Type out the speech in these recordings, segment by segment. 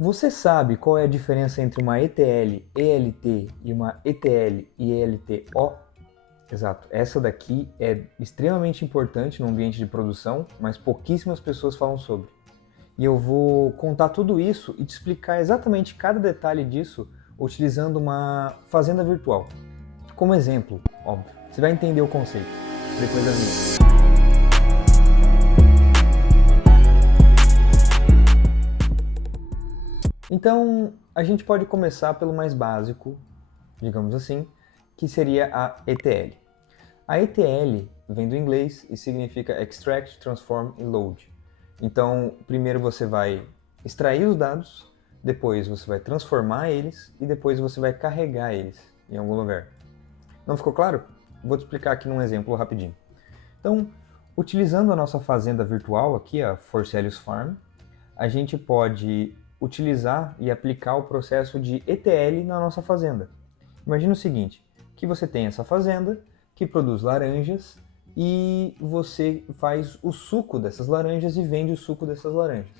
Você sabe qual é a diferença entre uma ETL, ELT e uma ETL e ELTO? Exato. Essa daqui é extremamente importante no ambiente de produção, mas pouquíssimas pessoas falam sobre. E eu vou contar tudo isso e te explicar exatamente cada detalhe disso utilizando uma fazenda virtual. Como exemplo, óbvio. Você vai entender o conceito depois da vinheta. Então, a gente pode começar pelo mais básico, digamos assim, que seria a ETL. A ETL vem do inglês e significa Extract, Transform e Load. Então, primeiro você vai extrair os dados, depois você vai transformar eles e depois você vai carregar eles em algum lugar. Não ficou claro? Vou te explicar aqui num exemplo rapidinho. Então, utilizando a nossa fazenda virtual aqui, a Forselius Farm, a gente pode utilizar e aplicar o processo de ETL na nossa fazenda. Imagina o seguinte, que você tem essa fazenda que produz laranjas e você faz o suco dessas laranjas e vende o suco dessas laranjas.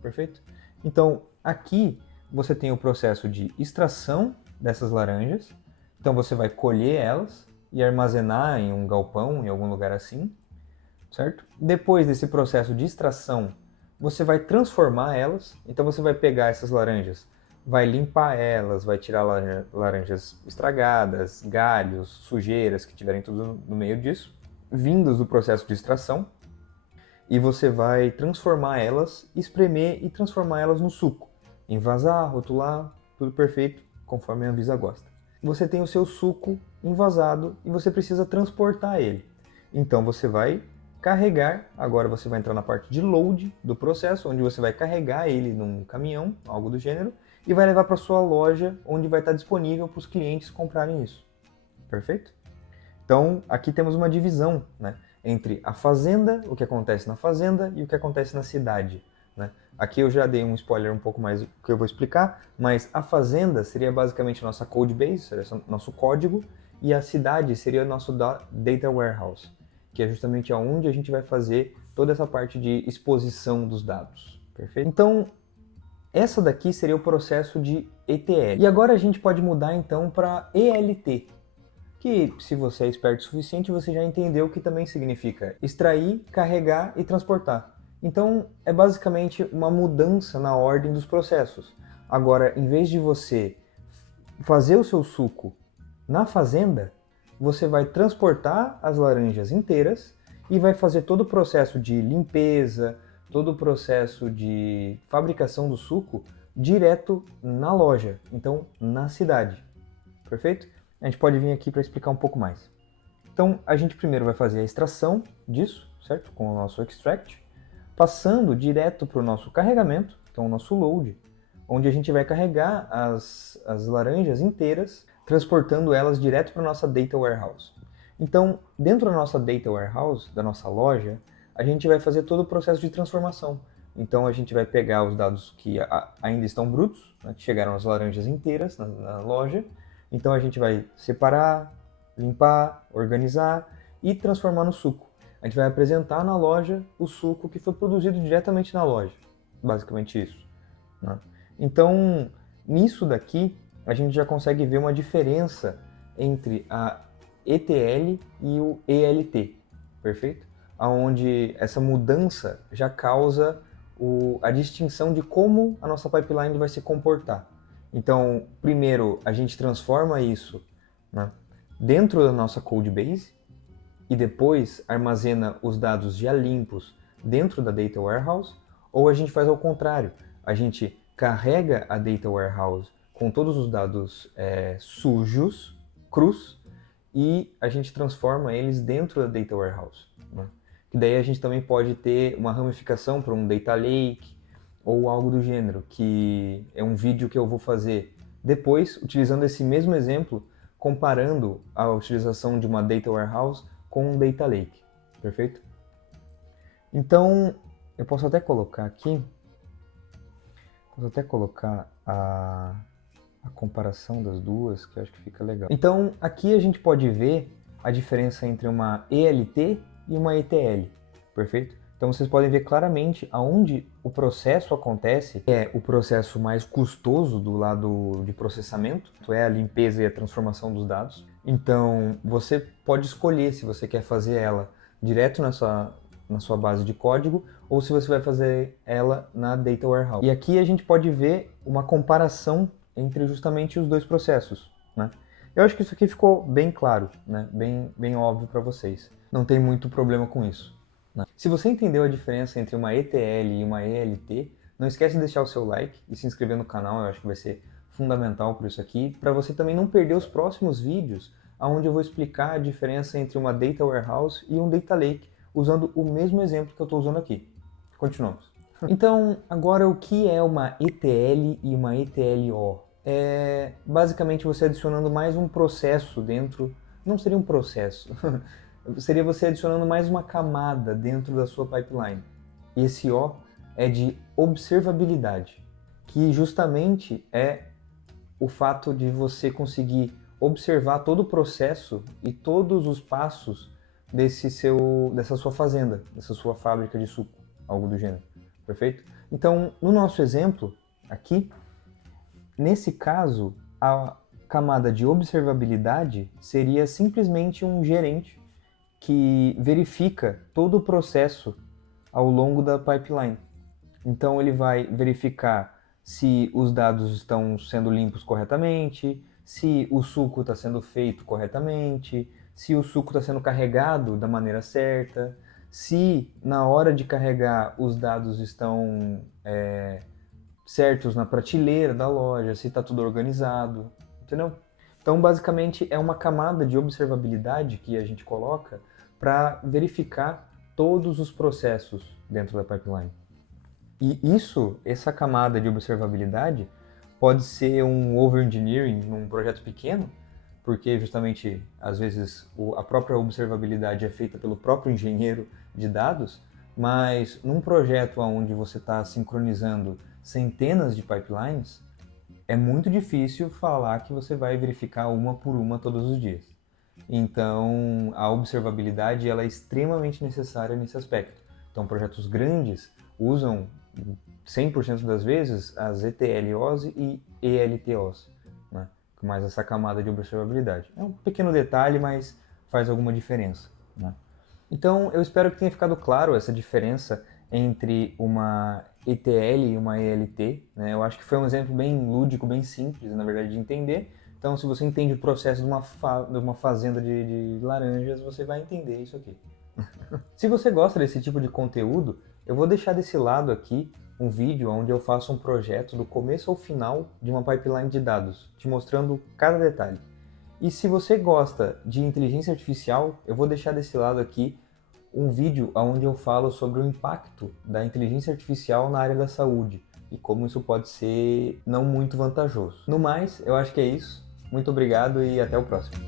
Perfeito? Então, aqui você tem o processo de extração dessas laranjas. Então, você vai colher elas e armazenar em um galpão, em algum lugar assim, certo? Depois desse processo de extração, você vai transformar elas. Então, você vai pegar essas laranjas, vai limpar elas, vai tirar laranjas estragadas, galhos, sujeiras que tiverem tudo no meio disso, vindos do processo de extração, e você vai transformar elas, espremer e transformar elas no suco, envasar, rotular, tudo perfeito, conforme a Anvisa gosta. Você tem o seu suco envasado e você precisa transportar ele. Então você vai carregar, agora você vai entrar na parte de load do processo, onde você vai carregar ele num caminhão, algo do gênero, e vai levar para sua loja, onde vai estar disponível para os clientes comprarem isso. Perfeito? Então, aqui temos uma divisão, né, entre a fazenda, o que acontece na fazenda e o que acontece na cidade. Né? Aqui eu já dei um spoiler um pouco mais do que eu vou explicar, mas a fazenda seria basicamente a nossa code base, seria nosso código, e a cidade seria o nosso data warehouse, que é justamente onde a gente vai fazer toda essa parte de exposição dos dados. Perfeito? Então, essa daqui seria o processo de ETL. E agora a gente pode mudar então para ELT, que, se você é esperto o suficiente, você já entendeu que também significa extrair, carregar e transportar. Então, é basicamente uma mudança na ordem dos processos. Agora, em vez de você fazer o seu suco na fazenda, você vai transportar as laranjas inteiras e vai fazer todo o processo de limpeza, todo o processo de fabricação do suco direto na loja, então na cidade. Perfeito? A gente pode vir aqui para explicar um pouco mais. Então, a gente primeiro vai fazer a extração disso, certo? Com o nosso extract, passando direto para o nosso carregamento, então o nosso load, onde a gente vai carregar as laranjas inteiras, transportando elas direto para a nossa data warehouse. Então, dentro da nossa data warehouse, da nossa loja, a gente vai fazer todo o processo de transformação. Então, a gente vai pegar os dados que ainda estão brutos, né, que chegaram as laranjas inteiras na loja. Então, a gente vai separar, limpar, organizar e transformar no suco. A gente vai apresentar na loja o suco que foi produzido diretamente na loja. Basicamente isso. Né? Então, nisso daqui, a gente já consegue ver uma diferença entre a ETL e o ELT, perfeito? Onde essa mudança já causa a distinção de como a nossa pipeline vai se comportar. Então, primeiro, a gente transforma isso, né, dentro da nossa code base e depois armazena os dados já limpos dentro da data warehouse, ou a gente faz ao contrário, a gente carrega a data warehouse com todos os dados sujos, crus, e a gente transforma eles dentro da data warehouse. Né? E daí a gente também pode ter uma ramificação para um data lake ou algo do gênero, que é um vídeo que eu vou fazer depois, utilizando esse mesmo exemplo, comparando a utilização de uma data warehouse com um data lake. Perfeito? Então, eu posso até colocar aqui, a comparação das duas, que eu acho que fica legal. Então, aqui a gente pode ver a diferença entre uma ELT e uma ETL, perfeito? Então vocês podem ver claramente aonde o processo acontece, que é o processo mais custoso do lado de processamento, que é a limpeza e a transformação dos dados. Então você pode escolher se você quer fazer ela direto na sua base de código ou se você vai fazer ela na Data Warehouse. E aqui a gente pode ver uma comparação entre justamente os dois processos, né? Eu acho que isso aqui ficou bem claro, né? Bem óbvio para vocês. Não tem muito problema com isso, né? Se você entendeu a diferença entre uma ETL e uma ELT, não esquece de deixar o seu like e se inscrever no canal, eu acho que vai ser fundamental por isso aqui, para você também não perder os próximos vídeos, onde eu vou explicar a diferença entre uma Data Warehouse e um Data Lake, usando o mesmo exemplo que eu estou usando aqui. Continuamos. Então, agora o que é uma ETL e uma ETLO? É basicamente você adicionando mais um processo dentro, não seria um processo, seria você adicionando mais uma camada dentro da sua pipeline. E esse O é de observabilidade, que justamente é o fato de você conseguir observar todo o processo e todos os passos dessa sua fazenda, dessa sua fábrica de suco, algo do gênero. Perfeito? Então, no nosso exemplo aqui, nesse caso, a camada de observabilidade seria simplesmente um gerente que verifica todo o processo ao longo da pipeline. Então ele vai verificar se os dados estão sendo limpos corretamente, se o suco está sendo feito corretamente, se o suco está sendo carregado da maneira certa, se na hora de carregar os dados estão certos na prateleira da loja, se está tudo organizado, entendeu? Então, basicamente, é uma camada de observabilidade que a gente coloca para verificar todos os processos dentro da pipeline. E essa camada de observabilidade pode ser um over-engineering num projeto pequeno, porque justamente, às vezes, a própria observabilidade é feita pelo próprio engenheiro de dados, mas num projeto onde você está sincronizando centenas de pipelines, é muito difícil falar que você vai verificar uma por uma todos os dias. Então, a observabilidade ela é extremamente necessária nesse aspecto. Então, projetos grandes usam 100% das vezes as ETLOs e ELTOs, né? Com mais essa camada de observabilidade. É um pequeno detalhe, mas faz alguma diferença, né? Então, eu espero que tenha ficado claro essa diferença entre uma ETL e uma ELT, né? Eu acho que foi um exemplo bem lúdico, bem simples, na verdade, de entender. Então, se você entende o processo de uma fazenda de laranjas, você vai entender isso aqui. Se você gosta desse tipo de conteúdo, eu vou deixar desse lado aqui um vídeo onde eu faço um projeto do começo ao final de uma pipeline de dados, te mostrando cada detalhe. E se você gosta de inteligência artificial, eu vou deixar desse lado aqui um vídeo onde eu falo sobre o impacto da inteligência artificial na área da saúde e como isso pode ser não muito vantajoso. No mais, eu acho que é isso. Muito obrigado e até o próximo.